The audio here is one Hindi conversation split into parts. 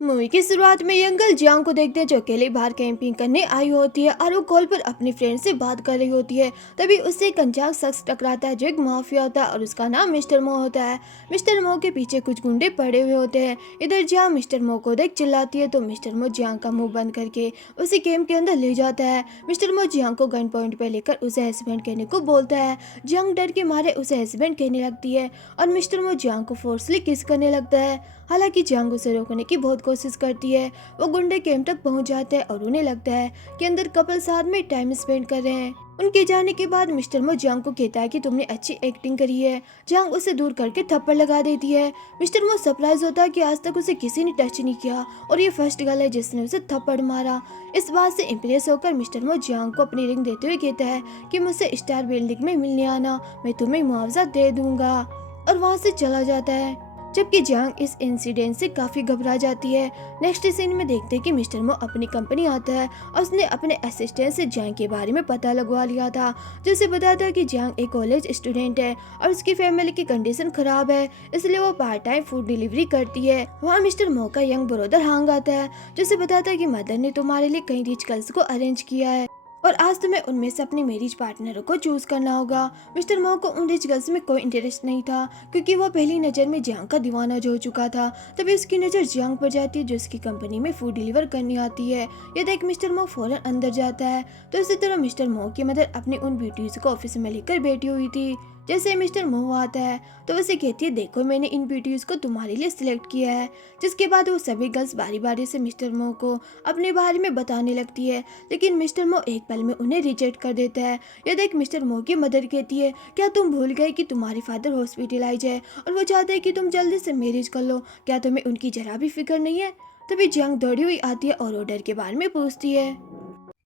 मूवी की शुरुआत में यंगल जियांग को देखते हैं जो अकेले बाहर कैंपिंग करने आई होती है और वो कॉल पर अपनी फ्रेंड से बात कर रही होती है। तभी उससे एक अनजान शख्स टकराता है जो एक माफिया होता है और उसका नाम मिस्टर मो होता है। मिस्टर मो के पीछे कुछ गुंडे पड़े हुए होते हैं। इधर जियांग मिस्टर मो को देख चिल्लाती है तो मिस्टर मो जियांग का मुंह बंद करके उसे कैंप के अंदर ले जाता है। मिस्टर मो जियांग को गन पॉइंट पे लेकर उसे हस्बैंड कहने को बोलता है। जियांग डर के मारे उसे हस्बैंड कहने लगती है और मिस्टर मो जियांग को फोर्सली किस करने लगता है। हालांकि जियांग उसे रोकने की बहुत कोशिश करती है। वो गुंडे कैंप तक पहुंच जाते हैं और उन्हें लगता है कि अंदर कपल साथ में टाइम स्पेंड कर रहे हैं। उनके जाने के बाद मिस्टर मो जियांग को कहता है कि तुमने अच्छी एक्टिंग करी है। जियांग उसे दूर करके थप्पड़ लगा देती है। मिस्टर मो सरप्राइज होता है कि आज तक उसे किसी ने टच नहीं किया और ये फर्स्ट गर्ल है जिसने उसे थप्पड़ मारा। इस बात से इम्प्रेस होकर मिस्टर मो जियांग को अपनी रिंग देते हुए कहता है कि मुझसे स्टार बिल्डिंग में मिलने आना, मैं तुम्हें मुआवजा दे दूंगा, और वहाँ से चला जाता है। जबकि जियांग इस इंसिडेंट से काफी घबरा जाती है। नेक्स्ट सीन में देखते हैं कि मिस्टर मो अपनी कंपनी आता है और उसने अपने असिस्टेंट से जियांग के बारे में पता लगवा लिया था, जिसे बताता है कि जियांग एक कॉलेज स्टूडेंट है और उसकी फैमिली की कंडीशन खराब है, इसलिए वो पार्ट टाइम फूड डिलीवरी करती है। वहाँ मिस्टर मो का यंग ब्रदर हांग आता है जिसे बताता है कि मदर ने तुम्हारे लिए कई रिच गर्ल्स को अरेंज किया है और आज तुम्हें उनमें से अपने मैरिज पार्टनर को चूज करना होगा। मिस्टर मो को उन रिच गर्ल्स में कोई इंटरेस्ट नहीं था क्योंकि वो पहली नज़र में जियांग का दीवाना जो हो चुका था। तभी उसकी नज़र जियांग पर जाती है जो उसकी कंपनी में फूड डिलीवर करनी आती है। ये देख मिस्टर मो फौरन अंदर जाता है। तो इसी तरह मिस्टर मो की मदर अपनी उन ब्यूटीज को ऑफिस में लेकर बैठी हुई थी। जैसे मिस्टर मो आता है तो उसे कहती है देखो मैंने इन ब्यूटीज को तुम्हारे लिए सिलेक्ट किया है। जिसके बाद वो सभी गर्ल्स बारी बारी से मिस्टर मो को अपने बारे में बताने लगती है, लेकिन मिस्टर मो एक पल में उन्हें रिजेक्ट कर देता है। यह देख मिस्टर मो की मदर कहती है क्या तुम भूल गए कि तुम्हारे फादर हॉस्पिटलाइज है और वो चाहते हैं कि तुम जल्दी से मैरिज कर लो, क्या तुम्हें उनकी जरा भी फिक्र नहीं है। तभी जियांग दौड़ी हुई आती है और ऑर्डर के बारे में पूछती है।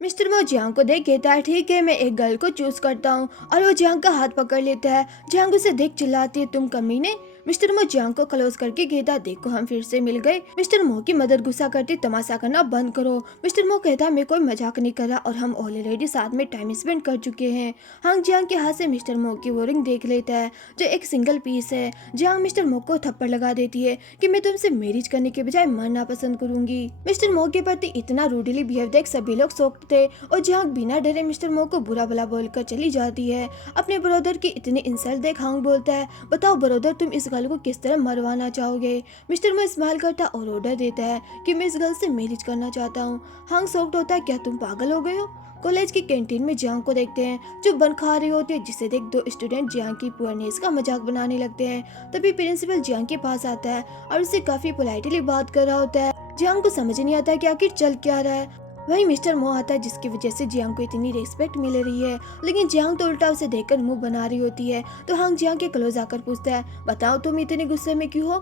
मिस्टर वो जियांग को देख कहता है ठीक है मैं एक गर्ल को चूज करता हूँ, और वो जियांग का हाथ पकड़ लेता है। जियांग उसे देख चिल्लाती है तुम कमीने। मिस्टर मो जियांग को क्लोज करके कहता देखो हम फिर से मिल गए। मिस्टर मो की मदद गुस्सा करती तमाशा करना बंद करो। मिस्टर मो कहता मैं कोई मजाक नहीं कर रहा और हम ऑलरेडी साथ में टाइम स्पेंड कर चुके हैं। हांग जियांग के हाथ से मिस्टर मो की वो रिंग देख लेता है जो एक सिंगल पीस है। जियांग मिस्टर मो को थप्पड़ लगा देती है कि मैं तुमसे मैरिज करने के बजाय मरना पसंद करूंगी। मिस्टर मो के प्रति इतना रूडली बिहेव देख सभी लोग शॉक्ड थे और जियांग बिना डरे मिस्टर मो को बुरा भला बोलकर चली जाती है। अपने ब्रदर की इतनी इंसल्ट देख हांग बोलता है बताओ ब्रदर तुम इस गर्ल को किस तरह मरवाना चाहोगे। मिस्टर मो स्माइल करता और ऑर्डर देता है कि मैं इस गर्ल से मैरिज करना चाहता हूँ। हांग शॉक्ड होता है क्या तुम पागल हो गए हो। कॉलेज की कैंटीन में जियांग को देखते हैं जो बन खा रही होती है, जिसे देख दो स्टूडेंट जियांग की पुअरनेस का मजाक बनाने लगते हैं। तभी प्रिंसिपल जियांग के पास आता है और उससे काफी पोलाइटली बात कर रहा होता है। जियांग को समझ नहीं आता कि आखिर चल क्या रहा है। वहीं मिस्टर मो आता है जिसकी वजह से जियांग को इतनी रिस्पेक्ट मिल रही है, लेकिन जियांग तो उल्टा उसे देखकर मुंह बना रही होती है। तो हांग जियांग के क्लोज आकर पूछता है बताओ तुम इतने गुस्से में क्यों हो,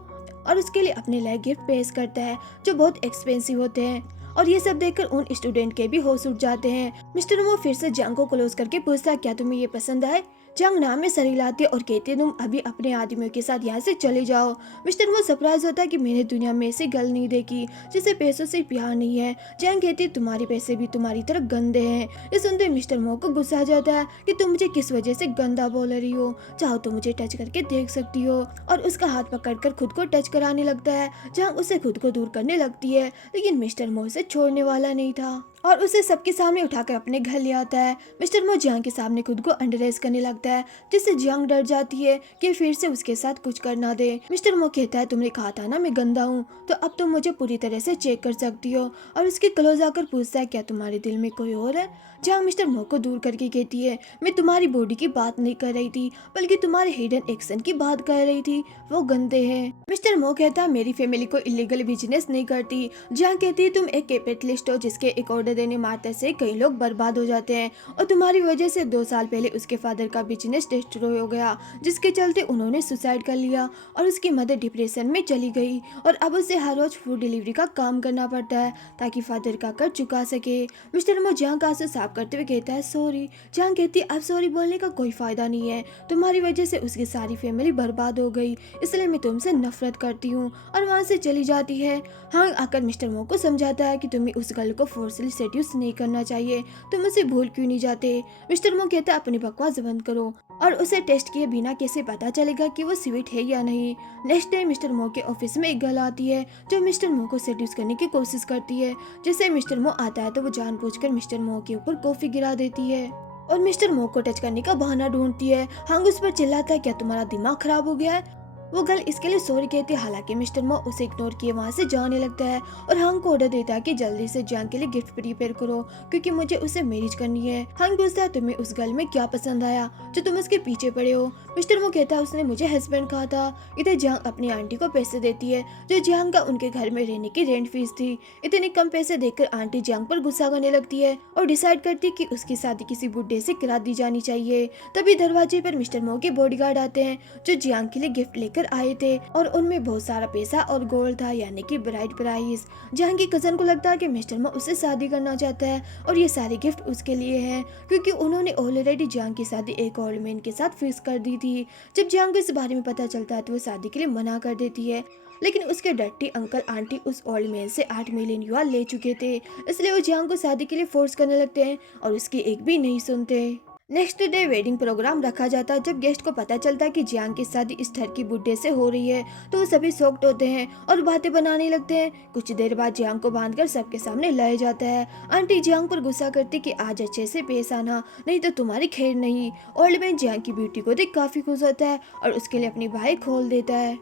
और उसके लिए अपने लिए गिफ्ट पेश करता है जो बहुत एक्सपेंसिव होते हैं। और ये सब देखकर उन स्टूडेंट के भी होश उठ जाते हैं। मिस्टर मो फिर से जियांग को क्लोज करके पूछता है क्या तुम्हें ये पसंद है। जियांग नाम में सर हिलाती है और कहती है तुम अभी अपने आदमियों के साथ यहाँ से चले जाओ। मिस्टर मो सरप्राइज होता है कि मैंने दुनिया में ऐसी गर्ल नहीं देखी जिसे पैसों से प्यार नहीं है। जियांग कहती है तुम्हारे पैसे भी तुम्हारी तरह गंदे हैं। ये सुनते मिस्टर मो को गुस्सा आ जाता है कि तुम मुझे किस वजह से गंदा बोल रही हो, चाहो तो मुझे टच करके देख सकती हो, और उसका हाथ पकड़कर खुद को टच कराने लगता है। जियांग उसे खुद को दूर करने लगती है, लेकिन मिस्टर मो उसे छोड़ने वाला नहीं था और उसे सबके सामने उठाकर अपने घर ले आता है। मिस्टर मो जियांग के सामने खुद को अंडरएस करने लगता है जिससे जियांग डर जाती है कि फिर से उसके साथ कुछ कर ना दे। मिस्टर मो कहता है तुमने कहा था ना मैं गंदा हूँ, तो अब तुम मुझे पूरी तरह से चेक कर सकती हो, और उसके क्लोज आकर पूछता है क्या तुम्हारे दिल में कोई और है। जियांग मिस्टर मो को दूर करके कहती है मैं तुम्हारी बॉडी की बात नहीं कर रही थी बल्कि तुम्हारे हिडन एक्शन की बात कर रही थी, वो गंदे हैं। मिस्टर मो कहता है मेरी फैमिली को इलीगल बिजनेस नहीं करती। जियांग कहती है तुम एक कैपिटलिस्ट हो जिसके एक ऑर्डर देने मात्र से कई लोग बर्बाद हो जाते हैं, और तुम्हारी वजह से 2 साल पहले उसके फादर का बिजनेस डिस्ट्रॉय हो गया जिसके चलते उन्होंने सुसाइड कर लिया और उसकी मदर डिप्रेशन में चली गई, और अब उसे हर रोज फूड डिलीवरी का काम करना पड़ता है ताकि फादर का कर्ज चुका सके। मिस्टर मो जियांग का आंसू साफ करते हुए कहता है सॉरी। जियांग कहती है अब सॉरी बोलने का कोई फायदा नहीं है, तुम्हारी वजह से उसकी सारी फैमिली बर्बाद हो गई, इसलिए मैं तुमसे नफरत करती हूँ, और वहाँ से चली जाती है। हांग आकर मिस्टर मो को समझाता है कि तुम्हें उस गर्ल को फोर्सली सेड्यूस नहीं करना चाहिए, तुम उसे भूल क्यों नहीं जाते। मिस्टर मो कहता अपनी बकवास बंद करो और उसे टेस्ट किए बिना कैसे पता चलेगा कि वो स्वीट है या नहीं। नेक्स्ट डे मिस्टर मो के ऑफिस में एक गर्ल आती है जो मिस्टर मो को सेड्यूस करने की कोशिश करती है। जैसे मिस्टर मो आता है तो वो जानबूझकर मिस्टर मो के ऊपर कॉफी गिरा देती है और मिस्टर मो को टच करने का बहाना ढूंढती है। हंग उस पर चिल्लाता है, क्या तुम्हारा दिमाग खराब हो गया है। वो गर्ल इसके लिए सॉरी कहती है। हालांकि मिस्टर मो उसे इग्नोर किए वहां से जाने लगता है और हंग को ऑर्डर देता है कि जल्दी से जैंग के लिए गिफ्ट प्रिपेयर करो क्योंकि मुझे उसे मैरिज करनी है। हंग पूछता है तुम्हें उस गर्ल में क्या पसंद आया जो तुम उसके पीछे पड़े हो। मिस्टर मो कहता है उसने मुझे हस्बैंड कहा था। इधर जैंग अपनी आंटी को पैसे देती है जो जैंग का उनके घर में रहने की रेंट फीस थी। इतने कम पैसे देखकर आंटी जैंग पर गुस्सा करने लगती है और डिसाइड करती है कि उसकी शादी किसी बुड्ढे से करा दी जानी चाहिए। तभी दरवाजे पर मिस्टर मो के बॉडीगार्ड आते हैं जो जैंग के लिए गिफ्ट लेकर आए थे और उनमें बहुत सारा पैसा और गोल्ड था, यानी कि ब्राइड प्राइस। जहां की कजन को लगता है कि मिस्टर मो उससे शादी करना चाहता है और ये सारे गिफ्ट उसके लिए हैं क्योंकि उन्होंने ऑलरेडी जहां की शादी एक ओल्ड मैन के साथ फिक्स कर दी थी। जब जहां को इस बारे में पता चलता है तो वो शादी के लिए मना कर देती है, लेकिन उसके डर्टी अंकल आंटी उस ओल्ड मैन से 8 मिलियन युआन ले चुके थे, इसलिए वो जहां को शादी के लिए फोर्स करने लगते हैं और उसकी एक भी नहीं सुनते। नेक्स्ट डे वेडिंग प्रोग्राम रखा जाता है। जब गेस्ट को पता चलता है कि जियांग की शादी इस ठर की बुड्ढे से हो रही है तो वो सभी शॉक्ड होते हैं और बातें बनाने लगते हैं। कुछ देर बाद जियांग को बांधकर सबके सामने लाया जाता है। आंटी जियांग पर गुस्सा करती कि आज अच्छे से पेश आना, नहीं तो तुम्हारी खैर नहीं। ओल्ड मैन जियांग की ब्यूटी को देख काफी खुश होता है और उसके लिए अपनी बाहें खोल देता है,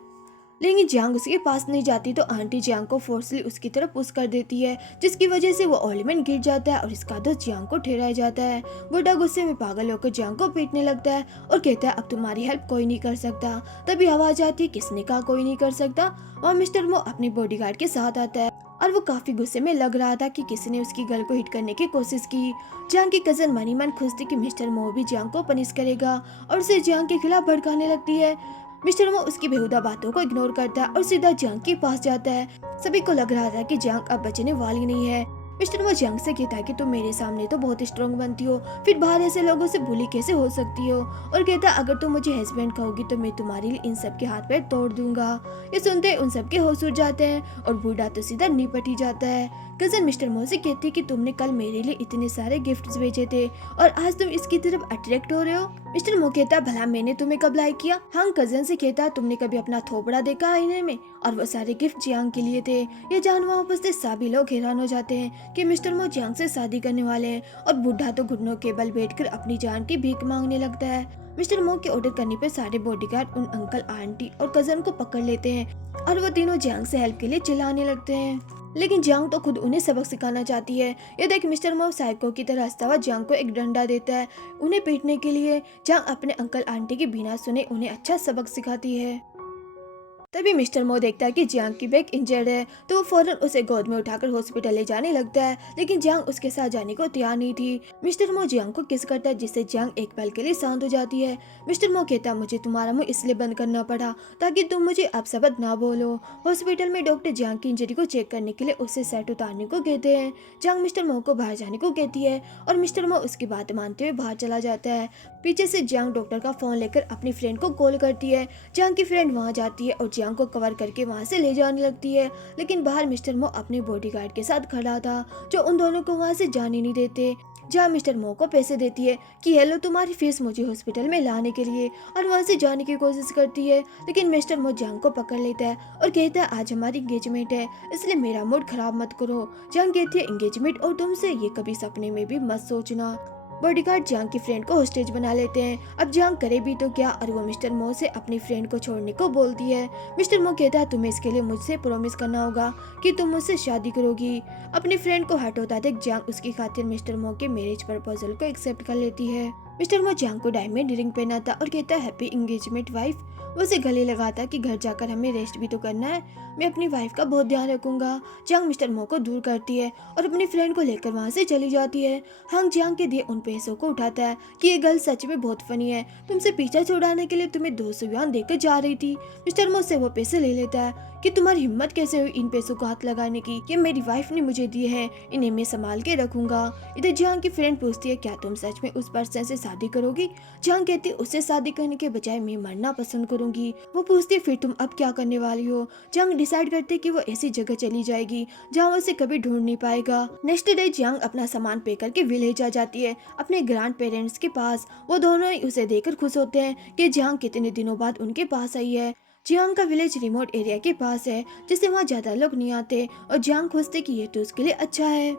लेकिन जियांग उसके पास नहीं जाती तो आंटी जियांग को फोर्सली उसकी तरफ पुश कर देती है जिसकी वजह से वो ओलिमेंट गिर जाता है और इसका दोस्त जियांग को ठहराया जाता है। बुढ़ा गुस्से में पागल होकर जियांग को पीटने लगता है और कहता है अब तुम्हारी हेल्प कोई नहीं कर सकता। तभी आवाज आती है, किसने कहा कोई नहीं कर सकता। और मिस्टर मो अपने बॉडीगार्ड के साथ आता है और वो काफी गुस्से में लग रहा था कि किसी ने उसकी गर्ल को हिट करने की कोशिश की। जियांग की कजन मनी मन खुश थी कि मिस्टर मो भी जियांग को पनिश करेगा और उसे जियांग के खिलाफ भड़काने लगती है। मिस्टर मो उसकी बेहुदा बातों को इग्नोर करता है और सीधा जियांग के पास जाता है। सभी को लग रहा था कि जियांग अब बचने वाली नहीं है। मिस्टर मो जियांग से कहता है कि तुम मेरे सामने तो बहुत स्ट्रॉन्ग बनती हो, फिर बाहर ऐसे लोगों से बुली कैसे हो सकती हो। और कहता अगर तुम मुझे हस्बैंड कहोगी तो मैं तुम्हारे लिए इन सब के हाथ पैर तोड़ दूंगा। ये सुनते उन सब के होश उड़ जाते हैं और बूढ़ा तो सीधा निपट ही जाता है। कजन मिस्टर मो से कहती है कि तुमने कल मेरे लिए इतने सारे गिफ्ट्स भेजे थे और आज तुम इसकी तरफ अट्रैक्ट हो रहे हो। मिस्टर मो कहता भला मैंने तुम्हें कब लाइक किया। हाँ कजन से कहता तुमने कभी अपना थोपड़ा देखा आईने में, और वो सारे गिफ्ट जियांग के लिए थे। ये जान वहाँ उपस्थित सभी लोग हैरान हो जाते हैं कि मिस्टर मो जियांग से शादी करने वाले हैं और बुढ़ा तो घुटनों के बल बैठकर अपनी जान की भीख मांगने लगता है। मिस्टर मो के ऑर्डर करने पर सारे बॉडीगार्ड उन अंकल आंटी और कजन को पकड़ लेते हैं और वो तीनों जियांग से हेल्प के लिए चिल्लाने लगते हैं, लेकिन जियांग तो खुद उन्हें सबक सिखाना चाहती है। ये देख मिस्टर मो साइको की तरह हंसता हुआ जियांग को एक डंडा देता है उन्हें पीटने के लिए। जियांग अपने अंकल आंटी के बिना सुने उन्हें अच्छा सबक सिखाती है। तभी मिस्टर मो देखता है कि जियांग की बैक इंजर्ड है तो वो फौरन उसे गोद में उठाकर हॉस्पिटल ले जाने लगता है, लेकिन जियांग उसके साथ जाने को तैयार नहीं थी। मिस्टर मो जियांग को किस करता है जिससे जियांग एक पल के लिए शांत हो जाती है। मिस्टर मो कहता मुझे तुम्हारा मुंह इसलिए बंद करना पड़ा ताकि तुम मुझे अब शब्द ना बोलो। हॉस्पिटल में डॉक्टर जियांग की इंजरी को चेक करने के लिए उससे सेट उतारने को कहते हैं। जियांग मिस्टर मो को बाहर जाने को कहती है और मिस्टर मो उसकी बात मानते हुए बाहर चला जाता है। पीछे से जियांग डॉक्टर का फोन लेकर अपनी फ्रेंड को कॉल करती है। जियांग की फ्रेंड वहां जाती है और जियांग को कवर करके वहां से ले जाने लगती है, लेकिन बाहर मिस्टर मो अपने बॉडीगार्ड के साथ खड़ा था जो उन दोनों को वहां से जाने नहीं देते। जहाँ मिस्टर मो को पैसे देती है कि हेलो तुम्हारी फीस मुझे हॉस्पिटल में लाने के लिए, और वहां से जाने की कोशिश करती है, लेकिन मिस्टर मो जियांग को पकड़ लेता है और कहता है आज हमारी एंगेजमेंट है इसलिए मेरा मूड खराब मत करो। जियांग कहती है एंगेजमेंट और तुमसे ये कभी सपने में भी मत सोचना। बॉडीगार्ड जियांग की फ्रेंड को होस्टेज बना लेते हैं। अब जियांग करे भी तो क्या, और वो मिस्टर मो से अपनी फ्रेंड को छोड़ने को बोलती है। मिस्टर मो कहता है तुम्हें इसके लिए मुझसे प्रॉमिस करना होगा कि तुम मुझसे शादी करोगी। अपनी फ्रेंड को हट होता देख जियांग उसकी खातिर मिस्टर मो के मैरिज प्रपोजल को एक्सेप्ट कर लेती है। मिस्टर मो जियांग को डायमंड रिंग पहनाता और कहता है हैप्पी एंगेजमेंट वाइफ। वो उसे गले लगाता कि घर जाकर हमें रेस्ट भी तो करना है, मैं अपनी वाइफ का बहुत ध्यान रखूंगा। जियांग मिस्टर मो को दूर करती है और अपनी फ्रेंड को लेकर वहां से चली जाती है। हंग जियांग के दिए उन पैसों को उठाता है कि ये गर्ल सच में बहुत फनी है, तुमसे पीछा छुड़ाने के लिए तुम्हें 200 युआन देकर जा रही थी। मिस्टर मो से वो पैसे ले लेता है। कि तुम्हारी हिम्मत कैसे हुई इन पैसों को हाथ लगाने की, ये मेरी वाइफ ने मुझे दिए हैं, इन्हें मैं संभाल के रखूंगा। इधर जियांग की फ्रेंड पूछती है क्या तुम सच में उस पर्सन से शादी करोगी? जियांग कहती है उससे शादी करने के बजाय मैं मरना पसंद करूंगी। वो पूछती है फिर तुम अब क्या करने वाली हो? जियांग डिसाइड करते है कि वो ऐसी जगह चली जाएगी जहाँ उसे कभी ढूंढ नहीं पाएगा। नेक्स्ट डे जियांग अपना सामान पे करके विलेज आ जाती है अपने ग्रैंड पेरेंट्स के पास। वो दोनों ही उसे देखकर खुश होते हैं कि जियांग कितने दिनों बाद उनके पास आई है। जियांग का विलेज रिमोट एरिया के पास है जिससे वहाँ ज्यादा लोग नहीं आते और जियांग खुशते कि ये तो उसके लिए अच्छा है।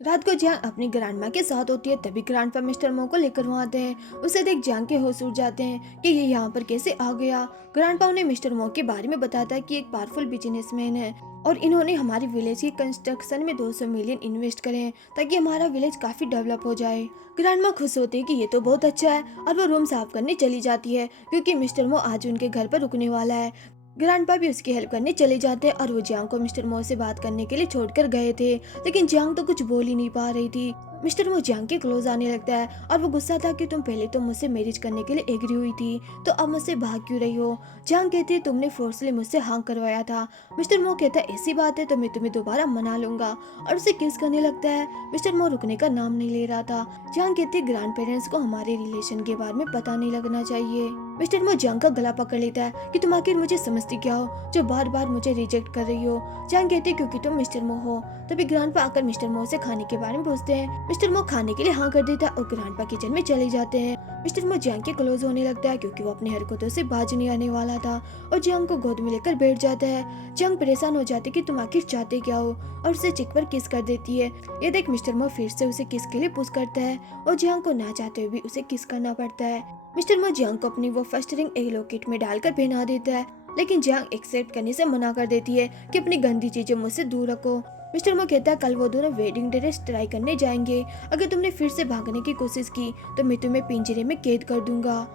रात को जियांग अपनी ग्रैंडमा के साथ होती है तभी ग्रैंडपा मिस्टर मो को लेकर वहाँ आते हैं। उसे देख जियांग के होश उड़ जाते हैं कि ये यहाँ पर कैसे आ गया। ग्रैंडपा उन्हें मिस्टर मो के बारे में बताता है कि एक पावरफुल बिजनेसमैन है और इन्होंने हमारे विलेज की कंस्ट्रक्शन में 200 मिलियन इन्वेस्ट करे हैं ताकि हमारा विलेज काफी डेवलप हो जाए। ग्रैंडमा खुश होती है कि ये तो बहुत अच्छा है और वो रूम साफ करने चली जाती है क्योंकि मिस्टर मो आज उनके घर पर रुकने वाला है। ग्रैंडपा भी उसकी हेल्प करने चले जाते हैं और वो जियांग को मिस्टर मो से बात करने के लिए छोड़कर गए थे, लेकिन जियांग तो कुछ बोल ही नहीं पा रही थी। मिस्टर मो जियांग के क्लोज आने लगता है और वो गुस्सा था कि तुम पहले तो मुझसे मैरिज करने के लिए एग्री हुई थी तो अब मुझसे भाग क्यों रही हो? जियांग कहती है तुमने फोर्सली मुझसे हाँ करवाया था। मिस्टर मो कहता है ऐसी बात है तो मैं तुम्हें दोबारा मना लूंगा और उसे किस करने लगता है। मिस्टर मो रुकने का नाम नहीं ले रहा था। जियांग कहती है ग्रैंड पेरेंट्स को हमारे रिलेशन के बारे में पता नहीं लगना चाहिए। मिस्टर मो जियांग का गला पकड़ लेता है कि तुम आखिर मुझे समझती क्या हो जो बार बार मुझे रिजेक्ट कर रही हो? जियांग कहती है क्योंकि तुम मिस्टर मो हो। तभी ग्रैंडपा आकर मिस्टर मो से खाने के बारे में पूछते हैं। मिस्टर मो खाने के लिए हाँ कर देता है और ग्रैंडपा किचन में चले जाते हैं। मिस्टर मो जियांग के क्लोज होने लगता है क्योंकि वो अपनी हरकतों से बाज नहीं आने वाला था और जियांग को गोद में लेकर बैठ जाता है। जियांग परेशान हो जाती है कि तुम आखिर चाहते क्या हो और उसे चिक पर किस कर देती है। ये देख मिस्टर मो फिर से उसे किस के लिए पुश करता है और जियांग को ना चाहते हुए भी उसे किस करना पड़ता है। मिस्टर मो जियांग को अपनी वो फर्स्ट रिंग एक लॉकेट में डालकर पहना देता है, लेकिन जियांग एक्सेप्ट करने से मना कर देती है कि अपनी गंदी चीजें मुझसे दूर रखो। मिस्टर मो कहता है कल वो दोनों वेडिंग ड्रेस ट्राई करने जाएंगे, अगर तुमने फिर से भागने की कोशिश की तो मैं तुम्हें पिंजरे में कैद कर दूंगा।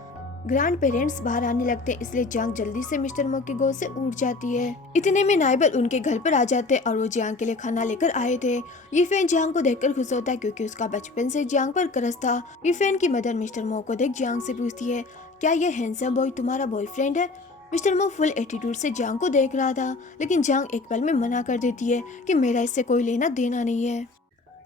ग्रैंड पेरेंट्स बाहर आने लगते हैं इसलिए जियांग जल्दी से मिस्टर मो की गोद से उठ जाती है। इतने में नाइबर उनके घर पर आ जाते हैं और वो जियांग के लिए खाना लेकर आए थे। ये फैन जियांग को देखकर खुश होता है क्योंकि उसका बचपन से जियांग पर क्रश था। ये फैन की मदर मिस्टर मो को देख जियांग से पूछती है क्या ये हैंडसम बॉय तुम्हारा बॉयफ्रेंड है? मिस्टर मो फुल एटीट्यूड से जियांग को देख रहा था, लेकिन जियांग एक पल में मना कर देती है कि मेरा इससे कोई लेना देना नहीं है।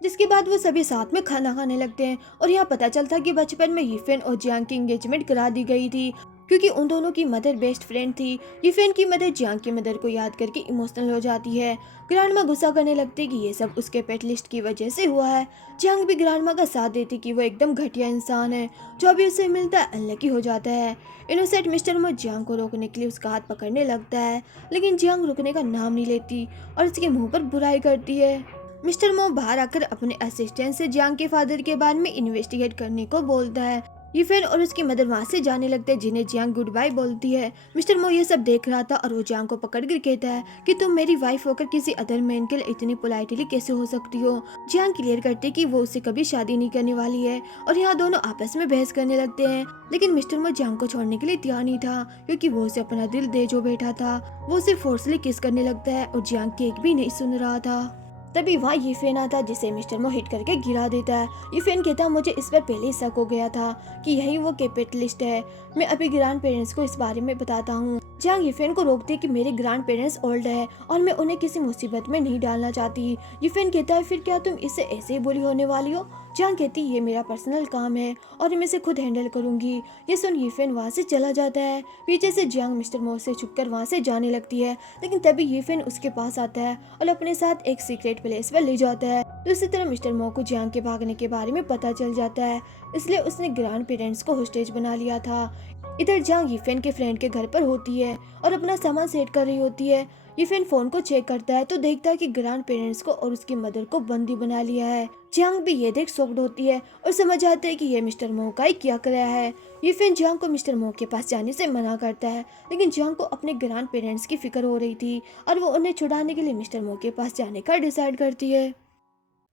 जिसके बाद वो सभी साथ में खाना खाने लगते हैं और यहाँ पता चलता कि बचपन में यीफेन और जियांग की एंगेजमेंट करा दी गई थी क्योंकि उन दोनों की मदर बेस्ट फ्रेंड थी। यीफेन की मदर जियांग की मदर को याद करके इमोशनल हो जाती है। ग्रैंडमा गुस्सा करने लगती कि ये सब उसके पेट लिस्ट की वजह से हुआ है। जियांग भी ग्रैंडमा का साथ देती कि वो एकदम घटिया इंसान है, जो भी उसे मिलता है अनलकी हो जाता है। इनोसेंट मिस्टर मो जियांग को रोकने के लिए उसका हाथ पकड़ने लगता है, लेकिन जियांग रुकने का नाम नहीं लेती और उसके मुंह पर बुराई करती है। मिस्टर मो बाहर आकर अपने असिस्टेंट से जियांग के फादर के बारे में इन्वेस्टिगेट करने को बोलता है। यीफेन और उसकी मदर वहाँ से जाने लगते हैं जिन्हें जियांग गुड बाय बोलती है। मिस्टर मो ये सब देख रहा था और वो जियांग को पकड़कर कहता है कि तुम मेरी वाइफ होकर किसी अदर मैन के लिए इतनी पोलाइटली कैसे हो सकती हो। जियांग क्लियर करते कि वो उससे कभी शादी नहीं करने वाली है और यहाँ दोनों आपस में बहस करने लगते हैं, लेकिन मिस्टर मो जियांग को छोड़ने के लिए तैयार नहीं था क्योंकि वो उसे अपना दिल दे जो बैठा था। वो उसे फोर्सली किस करने लगता है और जियांग केक भी नहीं सुन रहा था। तभी वहाँ यीफेन आता जिसे मिस्टर मो हिट करके गिरा देता है। यीफेन कहता मुझे इस पर पहले ही शक हो गया था कि यही वो कैपिटलिस्ट है, मैं अभी ग्रैंड पेरेंट्स को इस बारे में बताता हूँ। जियांग यीफेन को रोकती कि मेरे ग्रैंड पेरेंट्स ओल्ड है और मैं उन्हें किसी मुसीबत में नहीं डालना चाहती। यीफेन कहता है फिर क्या तुम इससे ऐसे ही बुरी होने वाली हो? जियांग कहती ये मेरा पर्सनल काम है और मैं इसे खुद हैंडल करूंगी। ये सुन यीफेन वहाँ से चला जाता है। पीछे से जियांग मिस्टर मो से छुपकर वहाँ से जाने लगती है, लेकिन तभी यीफेन उसके पास आता है और अपने साथ एक सीक्रेट प्लेस पर ले जाता है। दूसरी तरफ मिस्टर मो को जियांग के भागने के बारे में पता चल जाता है, इसलिए उसने ग्रैंड पेरेंट्स को होस्टेज बना लिया था। इधर जियांग यीफेन के फ्रेंड के घर पर होती है और अपना सामान सेट कर रही होती है। यीफेन फोन को चेक करता है तो देखता है कि ग्रैंड पेरेंट्स को और उसकी मदर को बंदी बना लिया है। जियांग भी ये देख शॉक्ड होती है और समझ आता है कि ये मिस्टर मो का ही क्या कराया है। यीफेन जियांग को मिस्टर मो के पास जाने से मना करता है, लेकिन जियांग को अपने ग्रैंड पेरेंट्स की फिक्र हो रही थी और वो उन्हें छुड़ाने के लिए मिस्टर मो के पास जाने का डिसाइड करती है।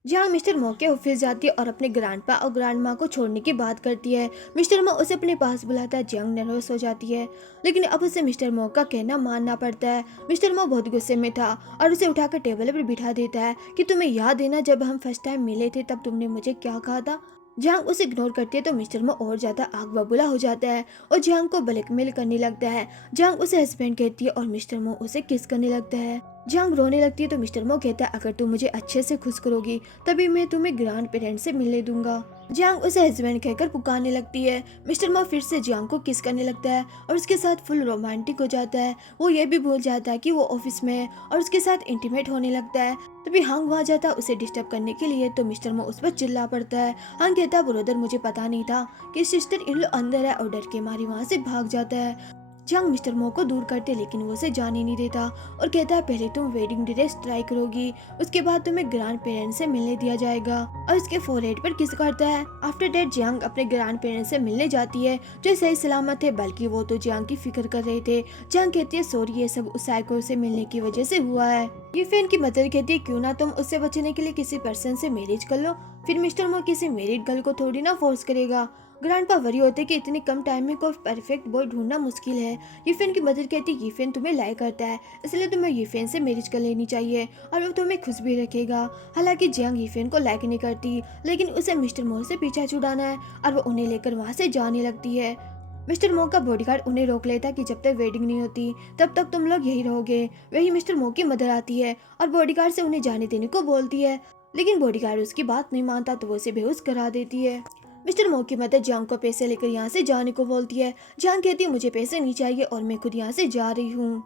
जहाँ मिस्टर मो के ऑफिस जाती है और अपने ग्रैंडपा और ग्रैंड माँ को छोड़ने की बात करती है। मिस्टर मो उसे अपने पास बुलाता है। जियांग नर्वस हो जाती है, लेकिन अब उसे मिस्टर मो का कहना मानना पड़ता है। मिस्टर मो बहुत गुस्से में था और उसे उठाकर टेबल पर बिठा देता है कि तुम्हें याद है ना जब हम फर्स्ट टाइम मिले थे तब तुमने मुझे क्या कहा था? जहांग उसे इग्नोर करती है तो मिस्टर मो और ज्यादा आग बबूला हो जाता है और जहांग को ब्लैकमेल करने लगता है। जहांग उसे हस्बैंड कहती है और मिस्टर मो उसे किस करने लगता है। जहांग रोने लगती है तो मिस्टर मो कहता है अगर तुम मुझे अच्छे से खुश करोगी तभी मैं तुम्हें ग्रैंड पेरेंट्स से मिलने दूंगा। जहांग उसे हस्बैंड कहकर पुकारने लगती है। मिस्टर मो फिर से जहांग को किस करने लगता है और उसके साथ फुल रोमांटिक हो जाता है। वो ये भी भूल जाता है कि वो ऑफिस में है और उसके साथ इंटीमेट होने लगता है। तभी हांग वहाँ जाता है उसे डिस्टर्ब करने के लिए तो मिस्टर मो उस पर चिल्ला पड़ता है। हांग कहता है ब्रदर मुझे पता नहीं था कि सिस्टर इन अंदर है और डर के मारे वहाँ से भाग जाता है। जंग मिस्टर मो को दूर करते लेकिन वो उसे जाने नहीं देता और कहता है पहले तुम वेडिंग ड्रेस ट्राई करोगी उसके बाद तुम्हें ग्रैंड पेरेंट्स से मिलने दिया जाएगा और इसके फोरहेड पर किस करता है। आफ्टर डेट जियांग अपने ग्रैंड पेरेंट्स से मिलने जाती है जो सही सलामत थे बल्कि वो तो जियांग की फिक्र कर रहे थे। जियांग कहती है सॉरी ये सब उस साइको से मिलने की वजह से हुआ है। ये फैन की मदर कहती है क्यों ना तुम उससे बचने के लिए किसी पर्सन से मैरिज कर लो। फिर मिस्टर मो किसी मैरिड गर्ल को थोड़ी ना फोर्स करेगा। ग्रैंडपा वरी होते कि इतने कम टाइम में कोई परफेक्ट बॉय ढूंढना मुश्किल है। यीफेन की मदर कहती है यीफेन तुम्हें लाइक करता है इसलिए तुम्हें यीफेन से मैरिज कर लेनी चाहिए और वो तुम्हें खुश भी रखेगा। हालांकि जियांग यीफेन को लाइक नहीं करती लेकिन उसे मिस्टर मो से पीछा छुड़ाना है और वो उन्हें लेकर वहाँ से जाने लगती है। मिस्टर मो का बॉडीगार्ड उन्हें रोक लेता कि जब तक वेडिंग नहीं होती तब तक तुम लोग यही रहोगे। वही मिस्टर मो की मदर आती है और बॉडीगार्ड से उन्हें जाने देने को बोलती है लेकिन बॉडीगार्ड उसकी बात नहीं मानता तो वो उसे बेहोश करा देती है। मिस्टर मो की मदर जियांग को पैसे लेकर यहाँ से जाने को बोलती है। जियांग कहती है मुझे पैसे नहीं चाहिए और मैं खुद यहाँ से जा रही हूँ।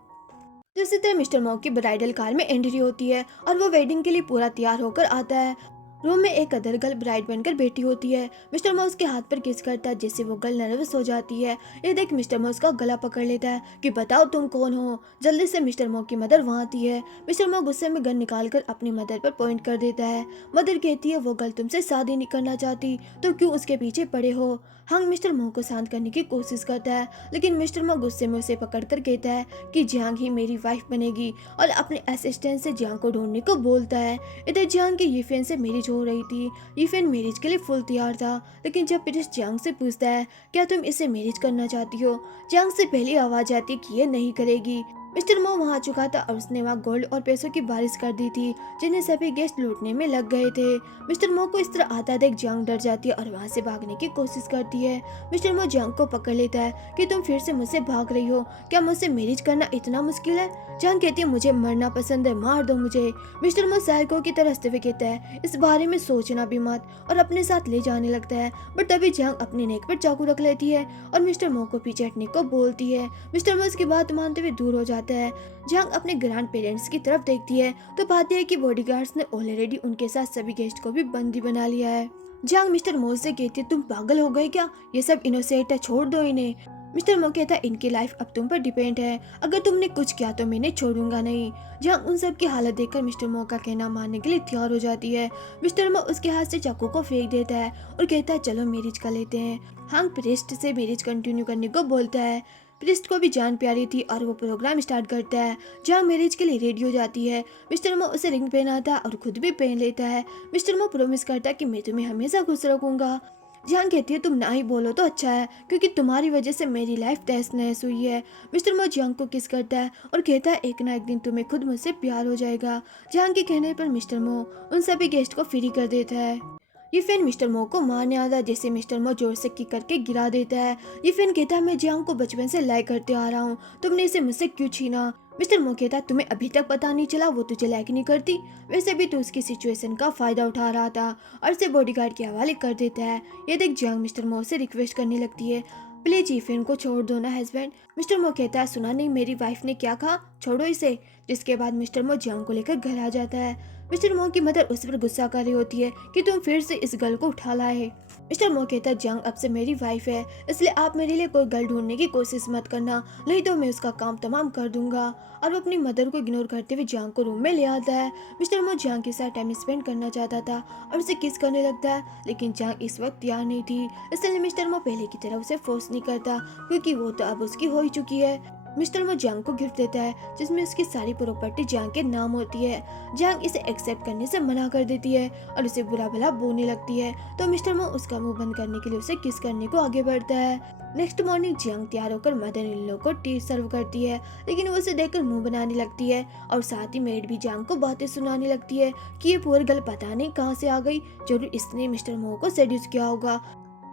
दूसरी तरह मिस्टर मो की ब्राइडल कार में एंट्री होती है और वो वेडिंग के लिए पूरा तैयार होकर आता है। रूम में एक अदर गर्ल ब्राइड बनकर बैठी होती है। मिस्टर मो उसके हाथ पर किस करता है जिससे वो गर्ल नर्वस हो जाती है। ये देख मिस्टर मो उसका गला पकड़ लेता है कि बताओ तुम कौन हो। जल्दी से मिस्टर मो की मदर वहाँ आती है। मिस्टर मो गुस्से में गन निकालकर अपनी मदर पर पॉइंट कर देता है। मदर कहती है वो गर्ल तुमसे शादी नहीं करना चाहती तो क्यों उसके पीछे पड़े हो। हंग मिस्टर मो को शांत करने की कोशिश करता है लेकिन मिस्टर मो गुस्से में उसे पकड़कर कहता है कि जियांग ही मेरी वाइफ बनेगी और अपने असिस्टेंट से जियांग को ढूंढने को बोलता है। इधर जियांग की यीफेन से मैरिज हो रही थी। यीफेन मैरिज के लिए फुल तैयार था लेकिन जब प्रिंस जियांग से पूछता है क्या तुम इसे मैरिज करना चाहती हो, जियांग से पहली आवाज आती है कि ये नहीं करेगी। मिस्टर मो वहाँ आ चुका था और उसने वहाँ गोल्ड और पैसों की बारिश कर दी थी जिन्हें सभी गेस्ट लूटने में लग गए थे। मिस्टर मो को इस तरह आता देख जियांग डर जाती है और वहाँ से भागने की कोशिश करती है। मिस्टर मो जियांग को पकड़ लेता है कि तुम फिर से मुझसे भाग रही हो, क्या मुझसे मैरिज करना इतना मुश्किल है। जियांग कहती है मुझे मरना पसंद है, मार दो मुझे। मिस्टर मो साइको की तरह हंसते हुए कहता है इस बारे में सोचना भी मत और अपने साथ ले जाने लगता है। बट तभी जियांग अपनी नेक पर चाकू रख लेती है और मिस्टर मो को पीछे हटने को बोलती है। मिस्टर मो इसकी बात मानते हुए दूर हो जाता है। जियांग अपने ग्रैंड पेरेंट्स की तरफ देखती है तो पाती है कि बॉडीगार्ड्स ने ऑलरेडी उनके साथ सभी गेस्ट को भी बंदी बना लिया है। जियांग मिस्टर मो से कहती है तुम पागल हो गए क्या, ये सब इनोसेंट है, छोड़ दो इन्हें। मिस्टर मो कहता है इनकी लाइफ अब तुम पर डिपेंड है, अगर तुमने कुछ किया तो मैं इन्हें छोड़ूंगा नहीं। जियांग उन सब की हालत देखकर मिस्टर मो का कहना मानने के लिए तैयार हो जाती है। मिस्टर मो उसके हाथ से चाकू को फेंक देता है और कहता है चलो मैरिज कर लेते हैं। हांग प्रिस्ट से मैरिज कंटिन्यू करने को बोलता है। प्रिस्ट को भी जान प्यारी थी और वो प्रोग्राम स्टार्ट करता है। जियांग मैरिज के लिए रेडी हो जाती है। मिस्टर मो उसे रिंग पहनाता है और खुद भी पहन लेता है। मिस्टर मो प्रॉमिस करता है कि मैं तुम्हें हमेशा खुश रखूंगा। जियांग कहती है तुम ना ही बोलो तो अच्छा है क्योंकि तुम्हारी वजह से मेरी लाइफ तहस नहस हुई है। मिस्टर मो जियांग को किस करता है और कहता है एक ना एक दिन तुम्हें खुद मुझसे प्यार हो जाएगा। जियांग के कहने पर मिस्टर मो उन सभी गेस्ट को फ्री कर देता है। ये फैन मिस्टर मो को मारने आता है जिसे मिस्टर मो जोर से किक करके गिरा देता है। ये फैन कहता है मैं जियांग को बचपन से लाइक करते आ रहा हूँ, तुमने इसे मुझसे क्यों छीना। मिस्टर मो कहता है तुम्हें अभी तक पता नहीं चला वो तुझे लाइक नहीं करती, वैसे भी तू उसकी सिचुएशन का फायदा उठा रहा था और उसे बॉडीगार्ड के हवाले कर देता है। ये देख जियांग मिस्टर मो से रिक्वेस्ट करने लगती है प्लीज यीफेन को छोड़ दो ना हस्बैंड। मिस्टर मो कहता है सुना नहीं मेरी वाइफ ने क्या कहा, छोड़ो इसे। जिसके बाद मिस्टर मो जियांग को लेकर घर आ जाता है। मिस्टर मो की मदर उस पर गुस्सा कर रही होती है कि तुम फिर से इस गर्ल को उठा लाए। मिस्टर मो कहता है जियांग अब से मेरी वाइफ है इसलिए आप मेरे लिए कोई गर्ल ढूंढने की कोशिश मत करना, नहीं तो मैं उसका काम तमाम कर दूंगा। और वो अपनी मदर को इग्नोर करते हुए जियांग को रूम में ले आता है। मिस्टर मो जियांग के साथ टाइम स्पेंड करना चाहता था और उसे किस करने लगता है लेकिन जियांग इस वक्त तैयार नहीं थी, इसलिए मिस्टर मो पहले की तरह उसे फोर्स नहीं करता क्योंकि वो तो अब उसकी हो ही चुकी है। मिस्टर मो जियांग को गिफ्ट देता है जिसमें उसकी सारी प्रॉपर्टी जियांग के नाम होती है। जियांग इसे एक्सेप्ट करने से मना कर देती है और उसे बुरा भला बोलने लगती है, तो मिस्टर मो उसका मुंह बंद करने के लिए उसे किस करने को आगे बढ़ता है। नेक्स्ट मॉर्निंग जियांग तैयार होकर मदर इन लॉ को टी सर्व करती है, लेकिन वो उसे देखकर मुंह बनाने लगती है और साथ ही मेड भी जियांग को बातें सुनाने लगती है कि ये पुअर गर्ल पता नहीं कहाँ से आ गई, जरूर इसने मिस्टर मो को सेड्यूस किया होगा।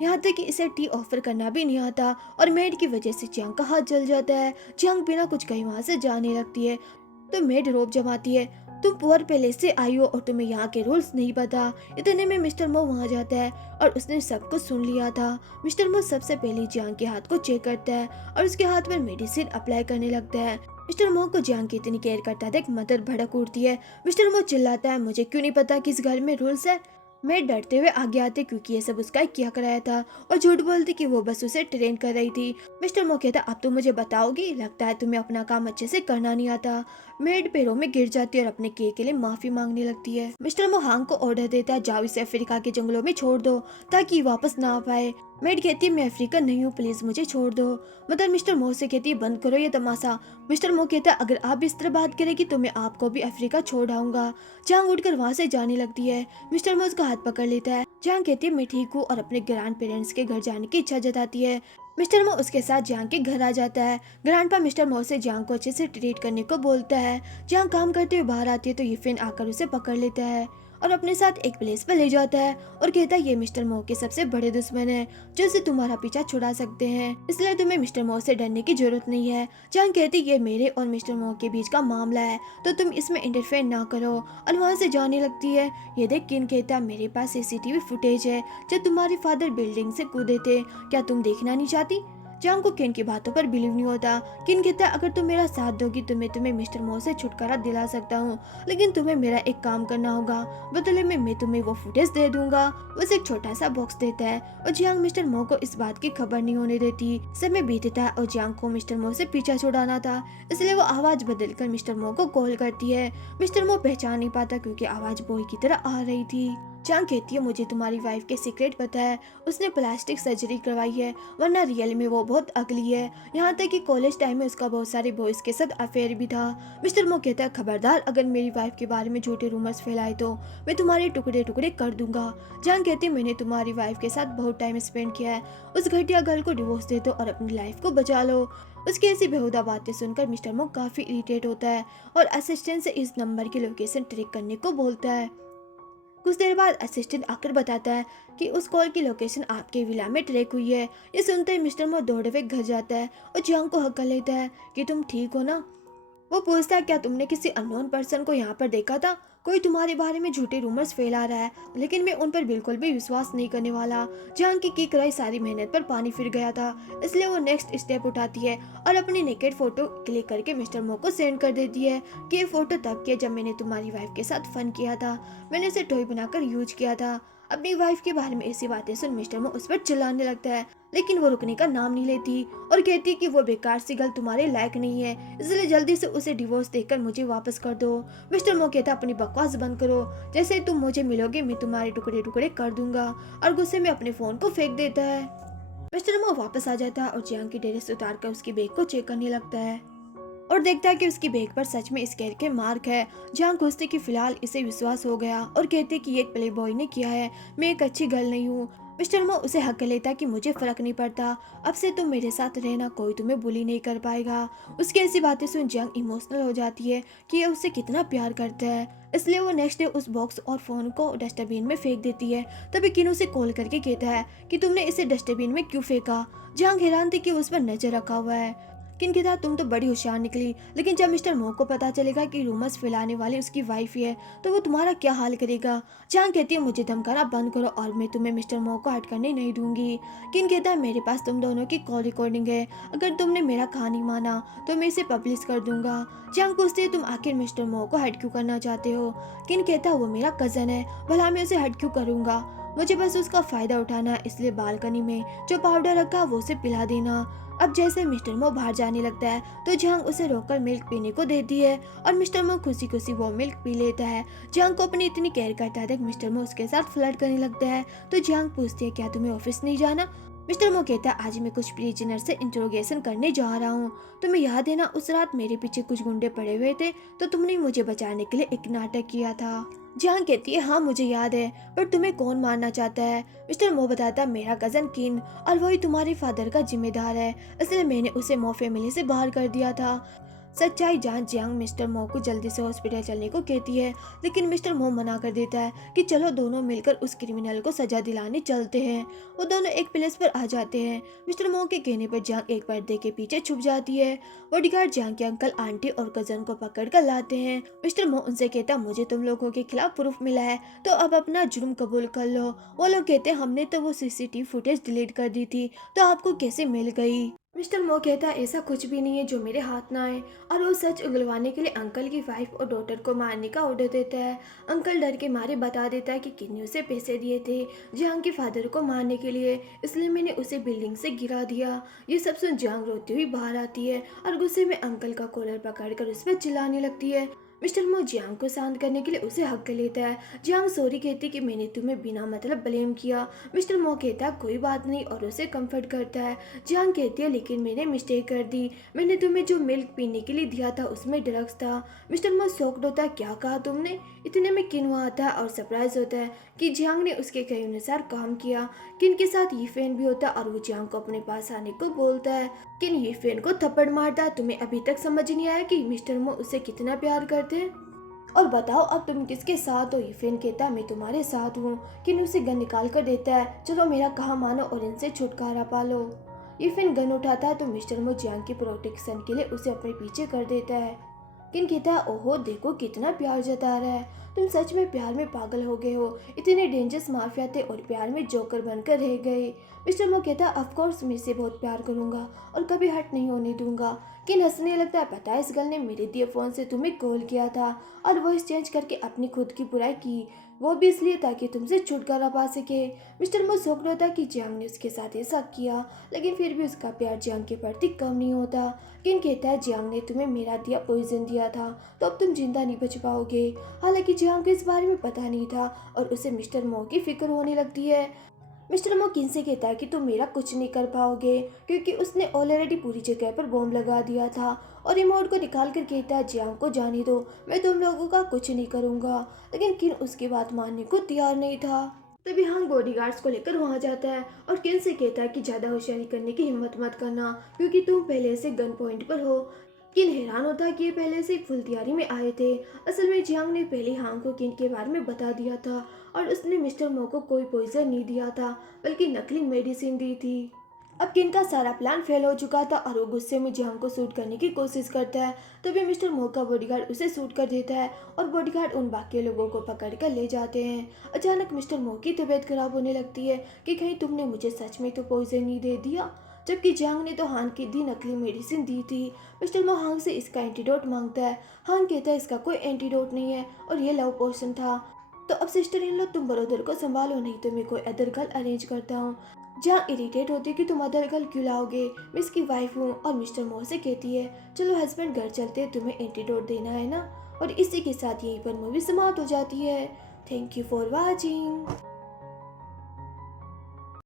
यहाँ तक कि इसे टी ऑफर करना भी नहीं आता और मेड की वजह से जियांग का हाथ जल जाता है। जियांग बिना कुछ कहे वहाँ से जाने लगती है, तो मेड रोब जमाती है, तुम पुअर पैलेस से आई हो और तुम्हें यहाँ के रूल्स नहीं पता। इतने में मिस्टर मो वहाँ जाता है और उसने सब कुछ सुन लिया था। मिस्टर मो सबसे पहले जियांग के हाथ को चेक करता है और उसके हाथ पर मेडिसिन अप्लाई करने लगता है। मिस्टर मो को जियांग की इतनी केयर करता देख मदर भड़क उठती है। मिस्टर मो चिल्लाता है, मुझे क्यों नहीं पता कि इस घर में रूल्स है। मैं डरते हुए आगे आते क्योंकि ये सब उसका किया कराया था और झूठ बोलती कि वो बस उसे ट्रेन कर रही थी। मिस्टर मो कहता, अब तो मुझे बताओगी, लगता है तुम्हें अपना काम अच्छे से करना नहीं आता। मेड पैरों में गिर जाती है और अपने किए के लिए माफी मांगने लगती है। मिस्टर मो हांग को ऑर्डर देता है, जाओ इसे अफ्रीका के जंगलों में छोड़ दो ताकि वापस ना आ पाए। मेड कहती है, मैं अफ्रीकन नहीं हूँ, प्लीज मुझे छोड़ दो। मदर मिस्टर मो से कहती है, बंद करो ये तमाशा। मिस्टर मो कहता है, अगर आप इस तरह बात करेगी तो मैं आपको भी अफ्रीका छोड़ आऊंगा। जांग उठकर वहाँ से जाने लगती है। मिस्टर मो उसका हाथ पकड़ लेता है। जांग कहती है, मैं ठीक हूँ और अपने ग्रैंड पेरेंट्स के घर जाने की इच्छा जताती है। मिस्टर मो उसके साथ जांग के घर आ जाता है। ग्रैंडपा मिस्टर मो से जांग को अच्छे से ट्रीट करने को बोलता है। जांग काम करते हुए बाहर आती है तो यिफेन आकर उसे पकड़ लेता है और अपने साथ एक प्लेस पर ले जाता है और कहता है, ये मिस्टर मो के सबसे बड़े दुश्मन है जो इसे तुम्हारा पीछा छुड़ा सकते हैं, इसलिए तुम्हें मिस्टर मो से डरने की जरूरत नहीं है। जांग कहती, ये मेरे और मिस्टर मो के बीच का मामला है तो तुम इसमें इंटरफेयर ना करो, और वहाँ से जाने लगती है। ये देख किन कहता, मेरे पास सीसीटीवी फुटेज है जब तुम्हारे फादर बिल्डिंग से कूदे थे, क्या तुम देखना नहीं चाहती। जांग को किन की बातों पर बिलीव नहीं होता। किन कहता है, अगर तुम मेरा साथ दोगी तो मैं तुम्हें मिस्टर मो से छुटकारा दिला सकता हूँ, लेकिन तुम्हें मेरा एक काम करना होगा, बदले में मैं तुम्हें वो फुटेज दे दूंगा। उसे एक छोटा सा बॉक्स देता है और जियांग मिस्टर मो को इस बात की खबर नहीं होने देती। समय बीतता है और जियांग को मिस्टर मो से पीछा छुड़ाना था, इसलिए वो आवाज बदलकर मिस्टर मो को कॉल करती है। मिस्टर मो पहचान नहीं पाता क्योंकि आवाज बॉय की तरह आ रही थी। जांग कहती है, मुझे तुम्हारी वाइफ के सीक्रेट पता है, उसने प्लास्टिक सर्जरी करवाई है, वरना रियल में वो बहुत अगली है। यहाँ तक कि कॉलेज टाइम में उसका बहुत सारे बॉयज के साथ अफेयर भी था। मिस्टर मो कहता है, खबरदार अगर मेरी वाइफ के बारे में झूठे रूमर्स फैलाए तो मैं तुम्हारे टुकड़े टुकड़े कर दूंगा। जांग कहती है, मैंने तुम्हारी वाइफ के साथ बहुत टाइम स्पेंड किया है, उस घटिया गर्ल को डिवोर्स दे दो और अपनी लाइफ को बचा लो। उसकी ऐसी बेहुदा बातें सुनकर मिस्टर मो काफी इरिटेट होता है और असिस्टेंट से इस नंबर की लोकेशन ट्रैक करने को बोलता है। कुछ देर बाद असिस्टेंट आकर बताता है कि उस कॉल की लोकेशन आपके विला में ट्रैक हुई है। ये सुनते ही मिस्टर मो दौड़े हुए घर जाता है और जियांग को हक कर लेता है कि तुम ठीक हो ना। वो पूछता है, क्या तुमने किसी अननोन पर्सन को यहाँ पर देखा था, कोई तुम्हारे बारे में झूठे रूमर्स फैला रहा है, लेकिन मैं उन पर बिल्कुल भी विश्वास नहीं करने वाला। जियांग की कराई सारी मेहनत पर पानी फिर गया था, इसलिए वो नेक्स्ट स्टेप उठाती है और अपनी नेकेड फोटो क्लिक करके मिस्टर मो को सेंड कर देती है कि ये फोटो तब की है जब मैंने तुम्हारी वाइफ के साथ फन किया था, मैंने उसे टॉय बनाकर यूज किया था। अपनी वाइफ के बारे में ऐसी बातें सुन मिस्टर मो उस पर चिल्लाने लगता है, लेकिन वो रुकने का नाम नहीं लेती और कहती कि वो बेकार सी गर्ल तुम्हारे लायक नहीं है, इसलिए जल्दी से उसे डिवोर्स देकर मुझे वापस कर दो। मिस्टर मो कहता, अपनी बकवास बंद करो, जैसे तुम मुझे मिलोगे मैं तुम्हारे टुकड़े टुकड़े कर दूंगा, और गुस्से में अपने फोन को फेंक देता है। मिस्टर मो वापस आ जाता है और जियांग की ड्रेस उतार कर उसकी बैग को चेक करने लगता है और देखता है कि उसकी बैग पर सच में स्केर के मार्क है। जियांग खुशते कि फिलहाल इसे विश्वास हो गया और कहते कि ये एक प्ले बॉय ने किया है, मैं एक अच्छी गर्ल नहीं हूँ। मिस्टर मो उसे हक लेता कि मुझे फर्क नहीं पड़ता, अब से तुम मेरे साथ रहना, कोई तुम्हें बुली नहीं कर पाएगा। उसकी ऐसी बातें सुन जियांग इमोशनल हो जाती है कि ये उससे कितना प्यार करता है, इसलिए वो नेक्स्ट डे उस बॉक्स और फोन को डस्टबिन में फेंक देती है। तभी किन उसे कॉल करके कहता है कि तुमने इसे डस्टबिन में क्यों फेंका। जियांग हैरान थी कि उस पर नजर रखा हुआ है। किन कहता, तुम तो बड़ी होशियार निकली, लेकिन जब मिस्टर मो को पता चलेगा कि रूमर्स फैलाने वाली उसकी वाइफ ही है तो वो तुम्हारा क्या हाल करेगा। जियांग कहती है, मुझे धमकाना बंद करो और मैं तुम्हें मिस्टर मो को हट करने नहीं दूंगी। किन कहता है, मेरे पास तुम दोनों की कॉल रिकॉर्डिंग है, अगर तुमने मेरा कहा नहीं माना तो मैं इसे पब्लिश कर दूंगा। जियांग पूछती है, तुम आखिर मिस्टर मो को हट क्यों करना चाहते हो। किन कहता, वो मेरा कजन है, भला मैं उसे हट क्यों करूंगा, मुझे बस उसका फायदा उठाना है, इसलिए बालकनी में जो पाउडर रखा वो उसे पिला देना। अब जैसे मिस्टर मो बाहर जाने लगता है तो जियांग उसे रोककर मिल्क पीने को देती है और मिस्टर मो खुशी खुशी वो मिल्क पी लेता है। जियांग को अपनी इतनी केयर करता है मिस्टर मो उसके साथ फ्लर्ट करने लगता है तो जियांग पूछती है, क्या तुम्हें ऑफिस नहीं जाना। मिस्टर मो कहता है आज मैं कुछ प्रिजनर से इंट्रोगेशन करने जा रहा हूँ। तुम्हें याद है ना, उस रात मेरे पीछे कुछ गुंडे पड़े हुए थे तो तुमने मुझे बचाने के लिए एक नाटक किया था। जियांग कहती है हाँ मुझे याद है, पर तुम्हें कौन मारना चाहता है? मिस्टर मो बताता है मेरा कजन किन, और वही तुम्हारे फादर का जिम्मेदार है, इसलिए मैंने उसे मो फैमिली से बाहर कर दिया था। सच्चाई जान जियांग मिस्टर मो को जल्दी से हॉस्पिटल चलने को कहती है, लेकिन मिस्टर मो मना कर देता है कि चलो दोनों मिलकर उस क्रिमिनल को सजा दिलाने चलते हैं। वो दोनों एक प्लेस पर आ जाते हैं। मिस्टर मो के कहने पर जियांग एक पर्दे के पीछे छुप जाती है। बॉडीगार्ड जियांग के अंकल आंटी और कजन को पकड़ कर लाते हैं। मिस्टर मो उनसे कहता मुझे तुम लोगों के खिलाफ प्रूफ मिला है, तो अब अपना जुर्म कबूल कर लो। वो लोग कहते हमने तो वो सीसीटीवी फुटेज डिलीट कर दी थी, तो आपको कैसे मिल गई? मिस्टर मो कहता है ऐसा कुछ भी नहीं है जो मेरे हाथ ना आए, और वो सच उगलवाने के लिए अंकल की वाइफ और डॉटर को मारने का ऑर्डर देता है। अंकल डर के मारे बता देता है कि किन्नी उसे पैसे दिए थे जियांग के फादर को मारने के लिए, इसलिए मैंने उसे बिल्डिंग से गिरा दिया। ये सब सुन जियांग रोती हुई बाहर आती है और गुस्से में अंकल का कॉलर पकड़कर उस पर चिल्लाने लगती है। मिस्टर मो जियांग को शांत करने के लिए उसे हक कर लेता है। जियांग सॉरी कहती कि मैंने तुम्हें बिना मतलब ब्लेम किया। मिस्टर मो कहता है कोई बात नहीं और उसे कंफर्ट करता है। जियांग कहती है लेकिन मैंने मिस्टेक कर दी, मैंने तुम्हें जो मिल्क पीने के लिए दिया था उसमें ड्रग्स था। मिस्टर मो शॉक्ड होता है क्या कहा तुमने? इतने में किन वहाँ आता है और सरप्राइज होता है कि जियांग ने उसके कहे अनुसार काम किया। किन के साथ ये फैन भी होता है और वो जियांग को अपने पास आने को बोलता है। किन ये फैन को थप्पड़ मारता है। तुम्हें अभी तक समझ नहीं आया कि मिस्टर मो उसे कितना प्यार करते हैं? और बताओ अब तुम किसके साथ हो? यीफेन कहता है मैं तुम्हारे साथ हूँ। किन उसे गन निकाल कर देता है, चलो मेरा कहा मानो और इनसे छुटकारा पालो। यीफेन गन उठाता है तो मिस्टर मो जियांग की प्रोटेक्शन के लिए उसे अपने पीछे कर देता है। किन कहता है ओहो देखो कितना प्यार जता रहा है, तुम सच में प्यार में पागल हो गए हो, इतने डेंजरस माफिया थे और प्यार में जोकर बनकर रह गए। मिस्टर मो कहता है ऑफ कोर्स मैं इसे बहुत प्यार करूंगा और कभी हट नहीं होने दूंगा। किन हंसने लगता है पता है इस गर्ल ने मेरे दिए फोन से तुम्हें कॉल किया था और वॉइस चेंज करके अपनी खुद की बुराई की, वो भी इसलिए ताकि तुमसे छुटकारा पा सके। मिस्टर मो शौक होता कि जियांग ने उसके साथ ऐसा किया, लेकिन फिर भी उसका प्यार जियांग के प्रति कम नहीं होता। किन कहता है जियांग ने तुम्हें मेरा दिया पॉइजन दिया था तो अब तुम जिंदा नहीं बच पाओगे। हालांकि जियांग को इस बारे में पता नहीं था और उसे मिस्टर मो की फिक्र होने लगती है। मिस्टर मो किन से कहता है कि तुम मेरा कुछ नहीं कर पाओगे क्योंकि उसने ऑलरेडी पूरी जगह पर बॉम्ब लगा दिया था, और रिमोट को निकाल कर कहता है जियांग को जाने दो, मैं तुम लोगों का कुछ नहीं करूंगा। लेकिन किन उसकी बात मानने को तैयार नहीं था। तभी हांग बॉडीगार्ड्स को लेकर वहां जाता है और किन से कहता है कि ज्यादा होशियारी करने की हिम्मत मत करना क्योंकि तुम पहले से गन पॉइंट पर हो। किन हैरान होता है कि ये पहले से फुल तैयारी में आए थे। असल में जियांग ने पहले हांग को किन के बारे में बता दिया था और उसने मिस्टर मो को कोई पॉइजन नहीं दिया था बल्कि नकली मेडिसिन दी थी। अब किन का सारा प्लान फेल हो चुका था और वो गुस्से में जियांग को शूट करने की कोशिश करता है। तभी मिस्टर मो का बॉडीगार्ड उसे शूट कर देता है और बॉडीगार्ड उन बाकी लोगों को पकड़ कर ले जाते हैं। अचानक मिस्टर मो की तबीयत खराब होने लगती है कि कहीं तुमने मुझे सच में तो पॉइजन नहीं दे दिया, जबकि जियांग ने तो हांग की दी नकली मेडिसिन दी थी। मिस्टर मो हांग से इसका एंटीडोट मांगता है। हांग कहता है इसका कोई एंटीडोट नहीं है और ये लव पोशन था। तो अब सिस्टर इन लो तुम ब्रदर को संभालो, नहीं तो मैं कोई अदर गर्ल अरेंज करता हूँ। जहाँ इरिटेट होती कि तुम अदर गर्ल क्यों लाओगे, मैं इसकी वाइफ हूँ। और मिस्टर मो से कहती है चलो हस्बैंड घर चलते हैं, तुम्हें एंटीडोट देना है ना। और इसी के साथ यहीं पर मूवी समाप्त हो जाती है। Thank you for watching.